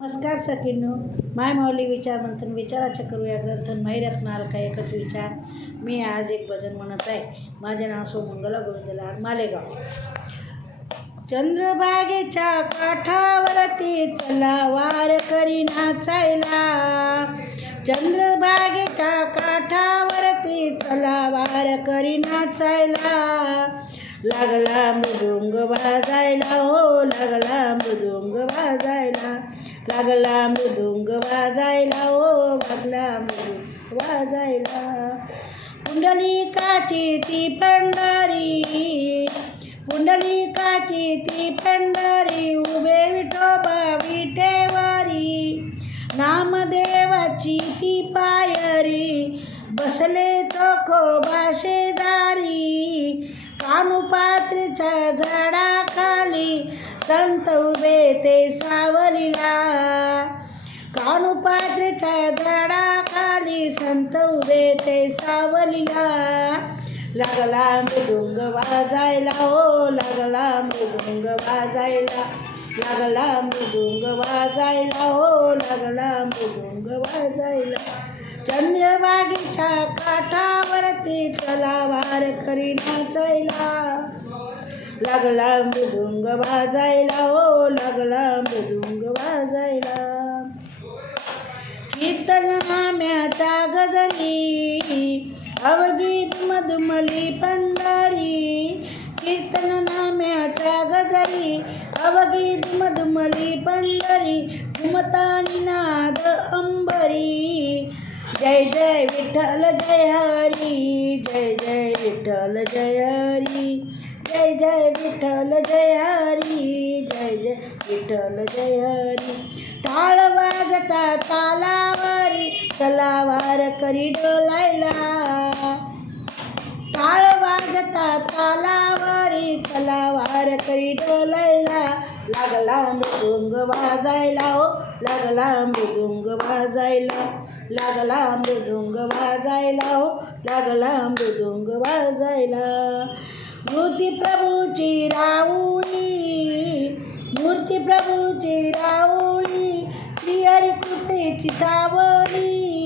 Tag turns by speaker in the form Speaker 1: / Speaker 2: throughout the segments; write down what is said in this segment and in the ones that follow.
Speaker 1: नमस्कार सखींनो. माय माऊली विचार मंथन विचाराच्या करूया ग्रंथन माहिरात मालका एकच विचार. मी आज एक भजन म्हणत आहे. माझे नाव सोमंगला गोविंदला मालेगाव. चंद्रबागेच्या काठावरती चला वार करी नाचायला चंद्रबागेच्या काठावरती चला वार करी नाचायला लागला मृदुंग वाजायला हो लागला मृदुंग वाजायला. लागला मृदुंग वाजायला ओ लागला मृदुंग वाजायला. पुंडलिकाची ती पंढारी पुंडलिकाची ती पंढारी उभे विठोबा विटेवारी. नामदेवाची ती पायरी बसले तो खोबा शेजारी. ते सावलीला. कानुपात्रेच्या झाडाखाली संत उभे ते सावलीला. लागला मृदुंग वाजायला हो लागला मृदुंग वाजायला. लागला मृदुंग वाजायला हो लागला मृदुंग वाजायला. चंद्रबागेच्या काठावरती तलावार करी नाचायला. लागला मृदुंग वाजायला हो लागला मृदुंग वाजायला. कीर्तन नाम्याच्या गजरी अवगीत मधुमली पंडारी कीर्तन नाम्याच्या गजरी अवगीत मधुमली पंढरी. घुमतानी नाद अंबरी. जय जय विठ्ठल जय हरी जय जय विठ्ठल जय हरी. जय जय विठ्ठल जय हरी जय जय विठ्ठल जय हरी टाळ वाजता तालावारी चलावार करी डोलायला. टाळ वाजता तालावारी तलावार करी डोलायला. लागला मृदुंग वाजायला हो लागला मृदुंग वाजायला. लागला मृदुंग वाजायला हो लागला मृदुंग वाजायला. મૂર્તિ પ્રભુ ચિરાવણી મૂર્તિ પ્રભુ ચિરાવણી શ્રી હરિ કૃપે ચિસાવલી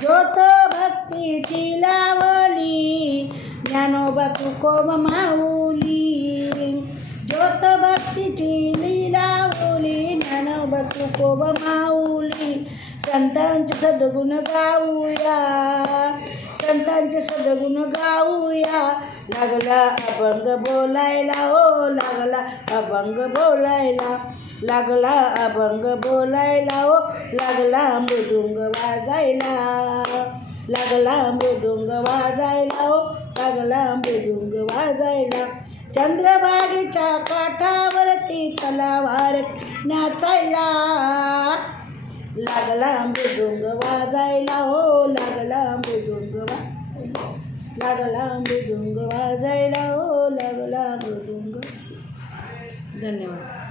Speaker 1: જોત ભક્તિ ચિલાવલી જ્ઞાનો બતુ કોમ માઉલી જોત ભક્તિ ચિલીલાવલી જ્ઞાનો બતુ કોમ માઉલી संतांचे सद्गुण गाऊया. संतांचे सद्गुण गाऊया. लागला अभंग बोलायला हो लागला अभंग बोलायला. लागला अभंग बोलायला हो लागला मृदुंग वाजायला. लागला मृदुंग वाजायला हो लागला मृदुंग वाजायला. चंद्रभागेच्या काठावरती तलावार नाचायला. लागला मृदुंग वाजायला हो लागला मृदुंग वाजायला लागला मृदुंग वाजायला हो लागला मृदुंग धन्यवाद.